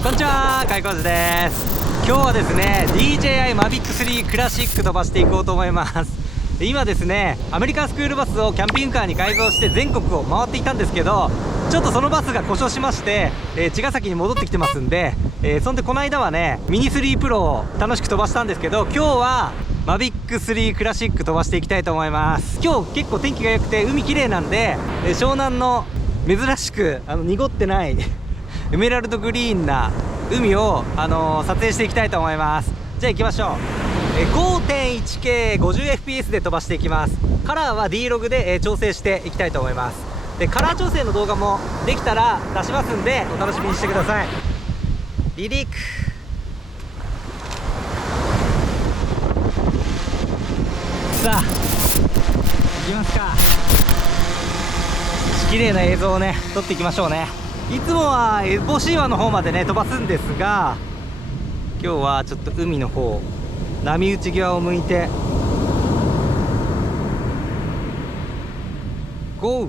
こんにちは、開講寺です。今日はですね DJI Mavic 3クラシック飛ばしていこうと思います。今ですねアメリカンスクールバスをキャンピングカーに改造して全国を回っていたんですけど、ちょっとそのバスが故障しまして、茅ヶ崎に戻ってきてますんで、そんでこの間はねミニ3プロを楽しく飛ばしたんですけど、今日はMavic 3クラシック飛ばしていきたいと思います。今日結構天気が良くて海綺麗なんで、湘南の珍しく濁ってないエメラルドグリーンな海を、撮影していきたいと思います。じゃあ行きましょう。5.1K50fps で飛ばしていきます。カラーは D ログで、調整していきたいと思います。でカラー調整の動画もできたら出しますんでお楽しみにしてください。離陸。さあ行きますか。綺麗な映像をね撮っていきましょうね。いつもはエボシーワの方までね飛ばすんですが、今日はちょっと海の方波打ち際を向いてゴー。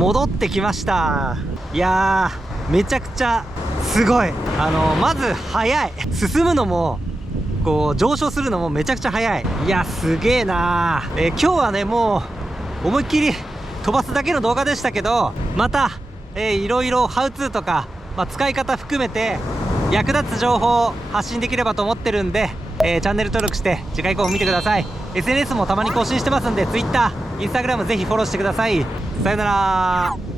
戻ってきました。いやーめちゃくちゃすごい。まず速い、進むのもこう上昇するのもめちゃくちゃ速い。いやすげえなー。今日はねもう思いっきり飛ばすだけの動画でしたけど、また、いろいろハウツーとか、使い方含めて役立つ情報を発信できればと思ってるんで、チャンネル登録して次回以降も見てください。 SNS もたまに更新してますんで Twitter、Instagram ぜひフォローしてください。さよなら。